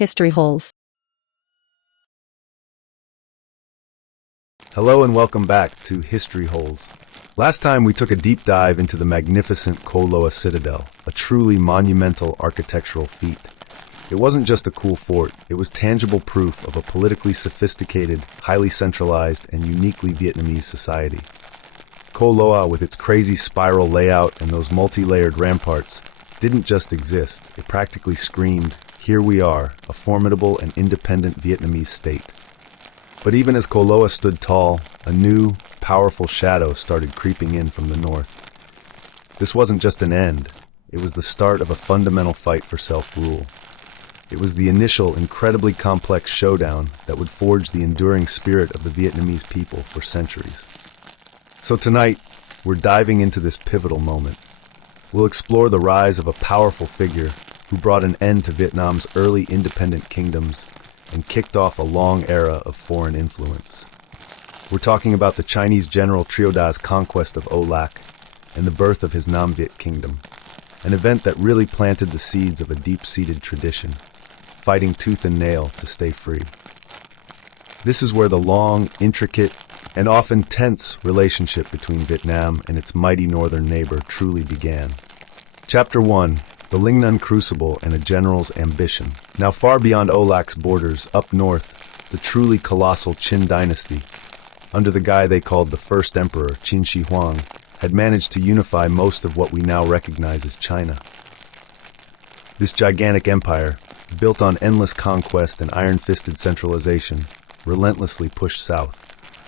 History holes. Hello and welcome back to History Holes. Last time we took a deep dive into the magnificent Cổ Loa Citadel, a truly monumental architectural feat. It wasn't just a cool fort, it was tangible proof of a politically sophisticated, highly centralized, and uniquely Vietnamese society. Cổ Loa, with its crazy spiral layout and those multi-layered ramparts, didn't just exist, it practically screamed, "Here we are, a formidable and independent Vietnamese state." But even as Cổ Loa stood tall, a new, powerful shadow started creeping in from the north. This wasn't just an end, it was the start of a fundamental fight for self-rule. It was the initial, incredibly complex showdown that would forge the enduring spirit of the Vietnamese people for centuries. So tonight, we're diving into this pivotal moment. We'll explore the rise of a powerful figure who brought an end to Vietnam's early independent kingdoms and kicked off a long era of foreign influence. We're talking about the Chinese general Triệu Đà's conquest of Âu Lạc and the birth of his Nam Việt kingdom, an event that really planted the seeds of a deep-seated tradition, fighting tooth and nail to stay free. This is where the long, intricate, and often tense relationship between Vietnam and its mighty northern neighbor truly began. Chapter 1. The Lingnan Crucible and a General's Ambition. Now far beyond Âu Lạc borders, up north, the truly colossal Qin Dynasty, under the guy they called the first emperor, Qin Shi Huang, had managed to unify most of what we now recognize as China. This gigantic empire, built on endless conquest and iron-fisted centralization, relentlessly pushed south,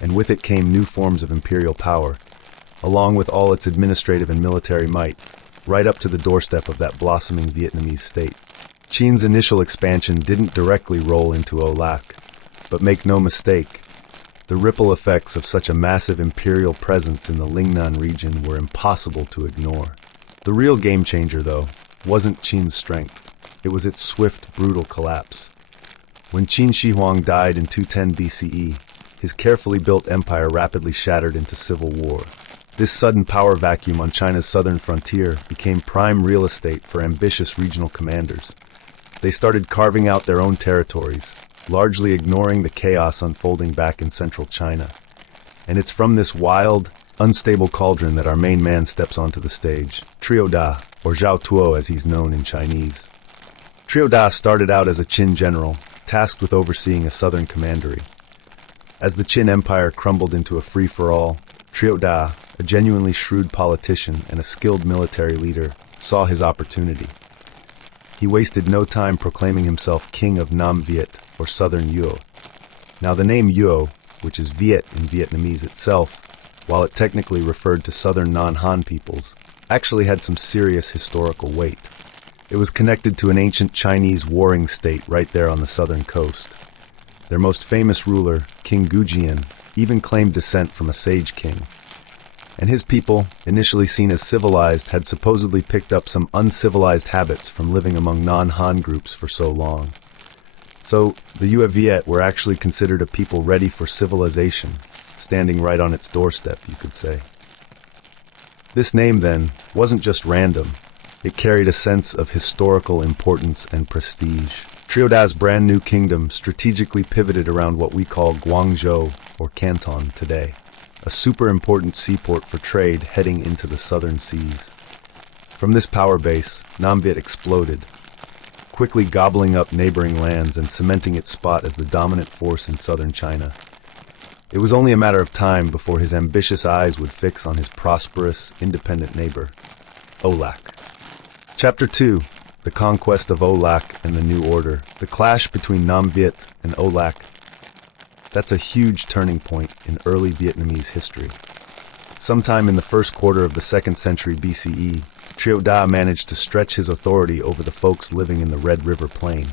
and with it came new forms of imperial power, along with all its administrative and military might, right up to the doorstep of that blossoming Vietnamese state. Qin's initial expansion didn't directly roll into Âu Lạc, but make no mistake, the ripple effects of such a massive imperial presence in the Lingnan region were impossible to ignore. The real game changer, though, wasn't Qin's strength. It was its swift, brutal collapse. When Qin Shi Huang died in 210 BCE, his carefully built empire rapidly shattered into civil war. This sudden power vacuum on China's southern frontier became prime real estate for ambitious regional commanders. They started carving out their own territories, largely ignoring the chaos unfolding back in central China. And it's from this wild, unstable cauldron that our main man steps onto the stage, Triệu Đà, or Zhao Tuo as he's known in Chinese. Triệu Đà started out as a Qin general, tasked with overseeing a southern commandery. As the Qin Empire crumbled into a free-for-all, Triệu Đà, a genuinely shrewd politician and a skilled military leader, saw his opportunity. He wasted no time proclaiming himself King of Nam Việt, or Southern Yuo. Now the name Yuo, which is Viet in Vietnamese itself, while it technically referred to southern non-Han peoples, actually had some serious historical weight. It was connected to an ancient Chinese warring state right there on the southern coast. Their most famous ruler, King Gujian, even claimed descent from a sage king. And his people, initially seen as civilized, had supposedly picked up some uncivilized habits from living among non-Han groups for so long. So, the Yue Viet were actually considered a people ready for civilization, standing right on its doorstep, you could say. This name, then, wasn't just random. It carried a sense of historical importance and prestige. Triệu Đà's brand new kingdom strategically pivoted around what we call Guangzhou, or Canton, today, a super important seaport for trade heading into the southern seas. From this power base, Nam Việt exploded, quickly gobbling up neighboring lands and cementing its spot as the dominant force in southern China. It was only a matter of time before his ambitious eyes would fix on his prosperous, independent neighbor, Âu Lạc. Chapter 2. The Conquest of Âu Lạc and the New Order. The clash between Nam Việt and Âu Lạc. That's a huge turning point in early Vietnamese history. Sometime in the first quarter of the 2nd century BCE, Triệu Đà managed to stretch his authority over the folks living in the Red River Plain.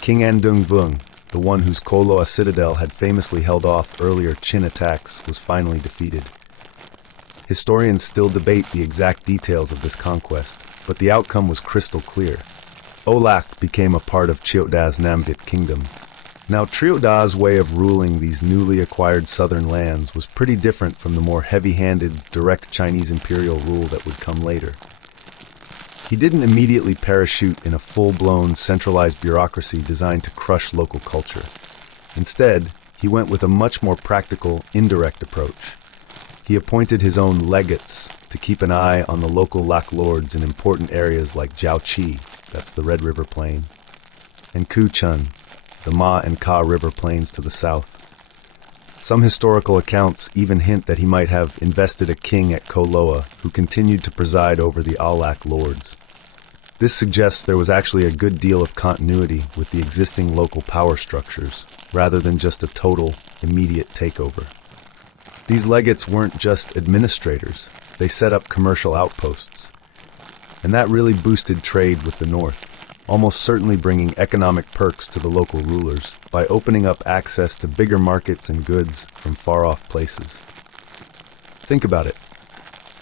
King An Dung Vuong, the one whose Cổ Loa Citadel had famously held off earlier Qin attacks, was finally defeated. Historians still debate the exact details of this conquest, but the outcome was crystal clear. Âu Lạc became a part of Triệu Đà's Nam Việt kingdom. Now, Triệu Đà's way of ruling these newly acquired southern lands was pretty different from the more heavy-handed, direct Chinese imperial rule that would come later. He didn't immediately parachute in a full-blown, centralized bureaucracy designed to crush local culture. Instead, he went with a much more practical, indirect approach. He appointed his own legates to keep an eye on the local Lak lords in important areas like Jiaoqi, that's the Red River Plain, and Kuchun, the Ma and Ka River Plains to the south. Some historical accounts even hint that he might have invested a king at Cổ Loa who continued to preside over the Âu Lạc lords. This suggests there was actually a good deal of continuity with the existing local power structures, rather than just a total, immediate takeover. These legates weren't just administrators, they set up commercial outposts. And that really boosted trade with the north, almost certainly bringing economic perks to the local rulers by opening up access to bigger markets and goods from far-off places. Think about it.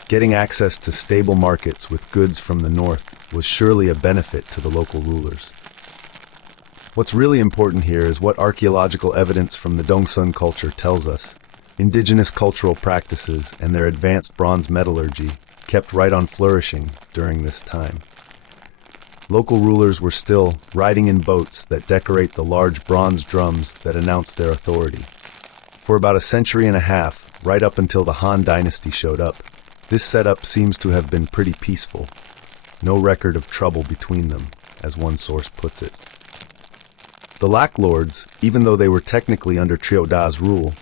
Getting access to stable markets with goods from the north was surely a benefit to the local rulers. What's really important here is what archaeological evidence from the Đông culture tells us. Indigenous cultural practices and their advanced bronze metallurgy kept right on flourishing during this time. Local rulers were still riding in boats that decorate the large bronze drums that announce their authority. For about a century and a half, right up until the Han Dynasty showed up, this setup seems to have been pretty peaceful. No record of trouble between them, as one source puts it. The Lak lords, even though they were technically under Triệu Đà's rule,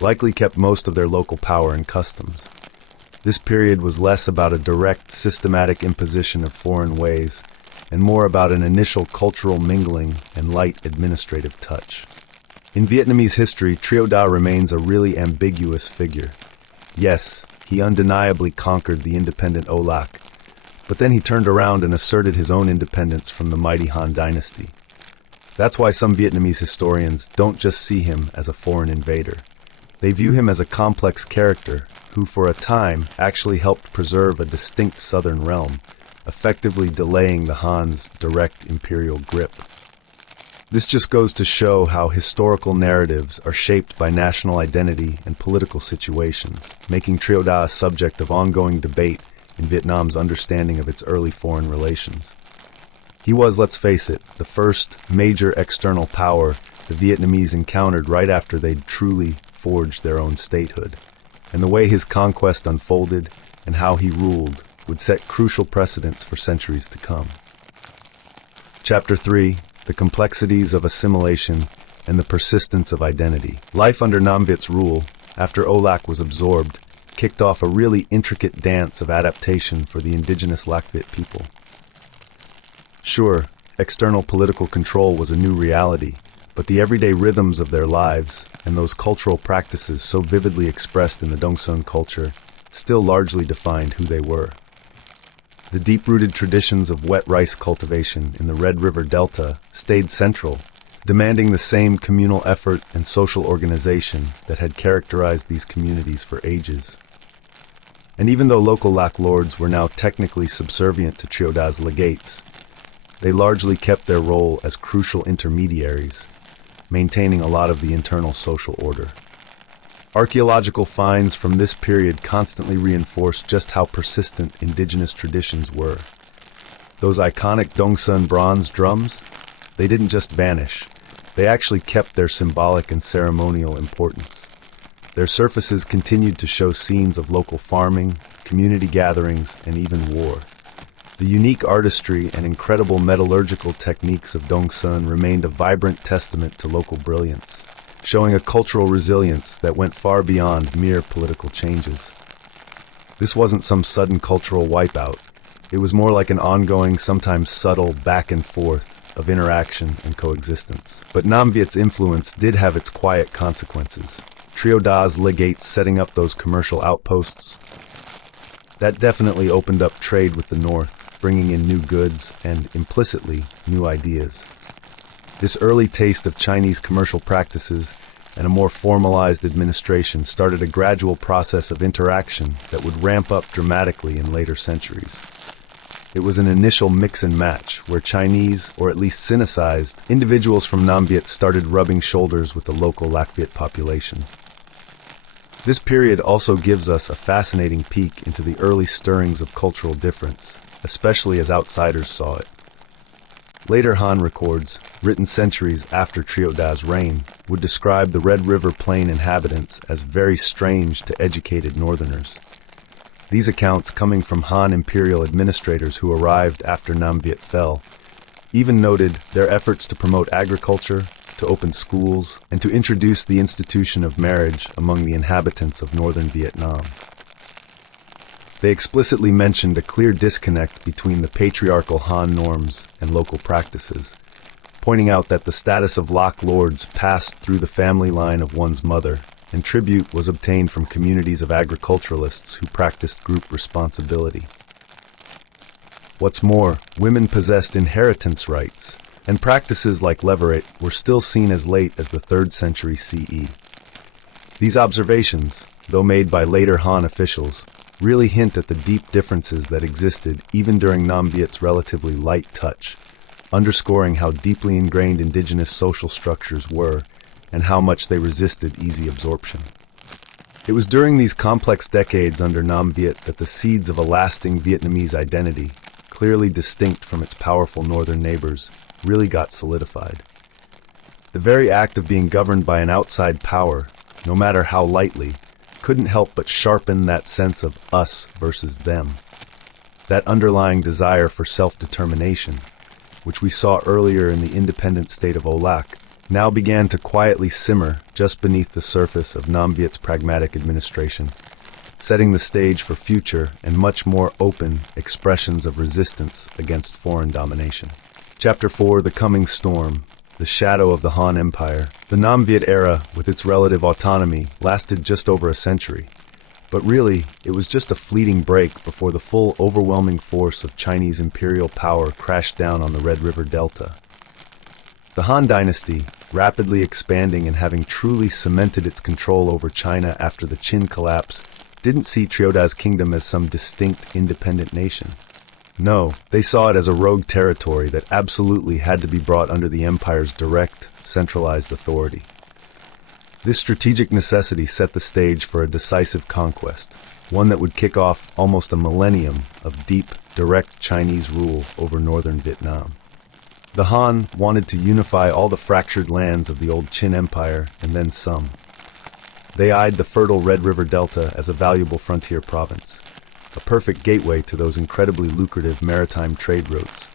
likely kept most of their local power and customs. This period was less about a direct, systematic imposition of foreign ways, and more about an initial cultural mingling and light administrative touch. In Vietnamese history, Triệu Đà remains a really ambiguous figure. Yes, he undeniably conquered the independent Âu Lạc, but then he turned around and asserted his own independence from the mighty Han Dynasty. That's why some Vietnamese historians don't just see him as a foreign invader. They view him as a complex character who, for a time, actually helped preserve a distinct southern realm, effectively delaying the Han's direct imperial grip. This just goes to show how historical narratives are shaped by national identity and political situations, making Triệu Đà a subject of ongoing debate in Vietnam's understanding of its early foreign relations. He was, let's face it, the first major external power the Vietnamese encountered right after they'd truly forged their own statehood, and the way his conquest unfolded and how he ruled would set crucial precedents for centuries to come. Chapter 3. The complexities of assimilation and the persistence of identity. Life under Nam Vit's rule, after Âu Lạc was absorbed, kicked off a really intricate dance of adaptation for the indigenous Lak Vit people. Sure, external political control was a new reality, but the everyday rhythms of their lives and those cultural practices so vividly expressed in the Đông culture still largely defined who they were. The deep-rooted traditions of wet rice cultivation in the Red River Delta stayed central, demanding the same communal effort and social organization that had characterized these communities for ages. And even though local Lak lords were now technically subservient to Triệu Đà's legates, they largely kept their role as crucial intermediaries, maintaining a lot of the internal social order. Archaeological finds from this period constantly reinforce just how persistent indigenous traditions were. Those iconic Đông bronze drums, they didn't just vanish. They actually kept their symbolic and ceremonial importance. Their surfaces continued to show scenes of local farming, community gatherings, and even war. The unique artistry and incredible metallurgical techniques of Đông remained a vibrant testament to local brilliance, showing a cultural resilience that went far beyond mere political changes. This wasn't some sudden cultural wipeout. It was more like an ongoing, sometimes subtle, back and forth of interaction and coexistence. But Nam Vit's influence did have its quiet consequences. Triệu Đà's legates setting up those commercial outposts, that definitely opened up trade with the north, bringing in new goods and, implicitly, new ideas. This early taste of Chinese commercial practices and a more formalized administration started a gradual process of interaction that would ramp up dramatically in later centuries. It was an initial mix and match, where Chinese, or at least Sinicized, individuals from Nam Viet started rubbing shoulders with the local Lak Viet population. This period also gives us a fascinating peek into the early stirrings of cultural difference, especially as outsiders saw it. Later Han records, written centuries after Triệu Đà's reign, would describe the Red River Plain inhabitants as very strange to educated northerners. These accounts, coming from Han imperial administrators who arrived after Nam Việt fell, even noted their efforts to promote agriculture, to open schools, and to introduce the institution of marriage among the inhabitants of northern Vietnam. They explicitly mentioned a clear disconnect between the patriarchal Han norms and local practices, pointing out that the status of Lạc lords passed through the family line of one's mother, and tribute was obtained from communities of agriculturalists who practiced group responsibility. What's more, women possessed inheritance rights, and practices like levirate were still seen as late as the 3rd century CE. These observations, though made by later Han officials, really hint at the deep differences that existed even during Nam Viet's relatively light touch, underscoring how deeply ingrained indigenous social structures were and how much they resisted easy absorption. It was during these complex decades under Nam Viet that the seeds of a lasting Vietnamese identity, clearly distinct from its powerful northern neighbors, really got solidified. The very act of being governed by an outside power, no matter how lightly, couldn't help but sharpen that sense of us versus them, that underlying desire for self-determination, which we saw earlier in the independent state of Âu Lạc, now began to quietly simmer just beneath the surface of Nam Viet's pragmatic administration, setting the stage for future and much more open expressions of resistance against foreign domination. Chapter 4, The Coming Storm, the shadow of the Han Empire. The Nam Viet era, with its relative autonomy, lasted just over a century. But really, it was just a fleeting break before the full overwhelming force of Chinese imperial power crashed down on the Red River Delta. The Han dynasty, rapidly expanding and having truly cemented its control over China after the Qin collapse, didn't see Triệu Đà's kingdom as some distinct, independent nation. No, they saw it as a rogue territory that absolutely had to be brought under the empire's direct, centralized authority. This strategic necessity set the stage for a decisive conquest, one that would kick off almost a millennium of deep, direct Chinese rule over northern Vietnam. The Han wanted to unify all the fractured lands of the old Qin Empire and then some. They eyed the fertile Red River Delta as a valuable frontier province, a perfect gateway to those incredibly lucrative maritime trade routes.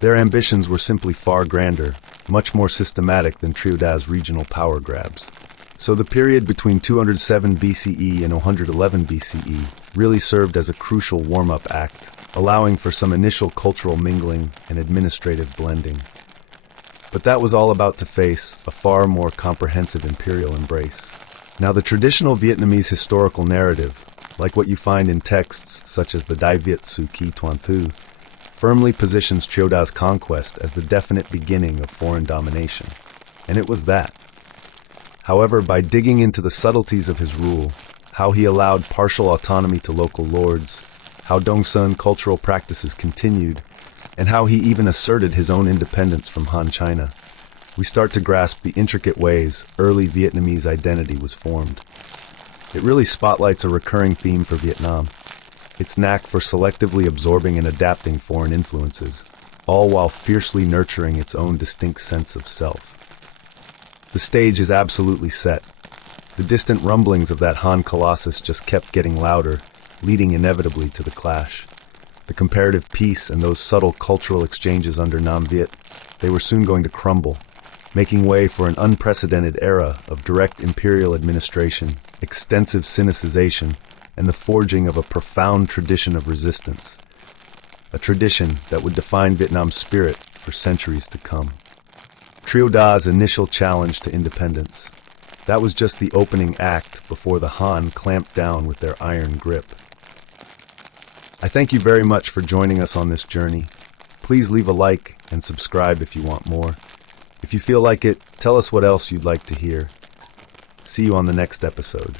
Their ambitions were simply far grander, much more systematic than Triệu Đà's regional power grabs. So the period between 207 BCE and 111 BCE really served as a crucial warm-up act, allowing for some initial cultural mingling and administrative blending. But that was all about to face a far more comprehensive imperial embrace. Now, the traditional Vietnamese historical narrative, like what you find in texts such as the Đại Việt Sử Ký Toàn Thư, firmly positions Triệu Đà's conquest as the definite beginning of foreign domination. And it was that. However, by digging into the subtleties of his rule, how he allowed partial autonomy to local lords, how Đông Sơn cultural practices continued, and how he even asserted his own independence from Han China, we start to grasp the intricate ways early Vietnamese identity was formed. It really spotlights a recurring theme for Vietnam, its knack for selectively absorbing and adapting foreign influences, all while fiercely nurturing its own distinct sense of self. The stage is absolutely set. The distant rumblings of that Han colossus just kept getting louder, leading inevitably to the clash. The comparative peace and those subtle cultural exchanges under Nam Viet, they were soon going to crumble, making way for an unprecedented era of direct imperial administration, extensive Sinicization, and the forging of a profound tradition of resistance. A tradition that would define Vietnam's spirit for centuries to come. Triệu Đà's initial challenge to independence. That was just the opening act before the Han clamped down with their iron grip. I thank you very much for joining us on this journey. Please leave a like and subscribe if you want more. If you feel like it, tell us what else you'd like to hear. See you on the next episode.